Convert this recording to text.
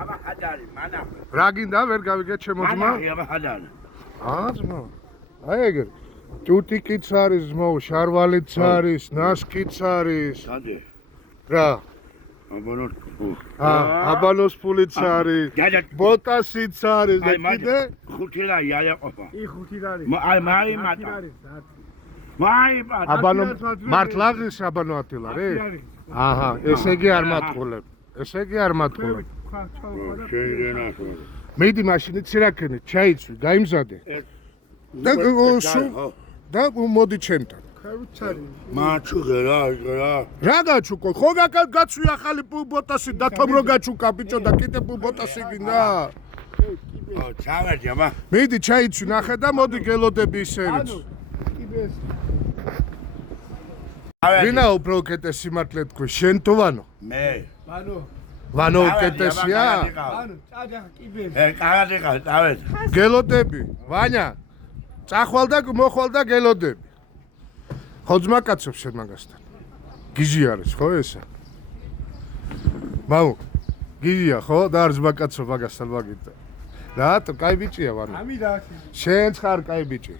აბა ჰადარი მანა რა გინდა ვერ გავიგეთ ჩემო ძმა? აბა ჰადარი ძმა. აი ეგრე. ჭუტიკიც არის ძმაო, შარვალიც არის, ნასკიც არის. სადი რა? აბანოს აბანოს ფულიც არის. ბოტასიც არის და კიდე ხუთი ლარი აიყოფა. ხუთი ლარი. მაი მატა. მაი მატა. აბანო მართლა ღირს აბანო ათილარი? აჰა, ესე იგი არ მათყოლებ. ესე იგი არ მათყოლებ. შეიძლება მედი მაშინით ცირაკენი, ჩაიცვი, გაიმზადე. და მოდი ჩემთან. მაჩუგე რა. რა გაჩუკო? ხო გაცვი ახალი ბოტასი დათომ რო გაჩუკა ბიჭო და კიდე ბოტასი გინდა? ჩავარდი აბა. მედი ჩაიცვი ნახე და მოდი გელოდები ისერიც. ვინა უფრო უკეთეს სიმართლე თქვი, შენ თუ ვანო? მე. ვანო უკეთესია? კარადი ყავს, წავედი. გელოდები, ვანია. წახვალ და მოხვალ და გელოდები. ხო ძმა კაცებს შენ მაგასთან. გიჟი არის ხო ესა? მამუ, გიჟია ხო? და არ ძმა კაცო მაგასთან მაგით. რატო? კაი ბიჭია ვანო. შენ ხარ კაი ბიჭი.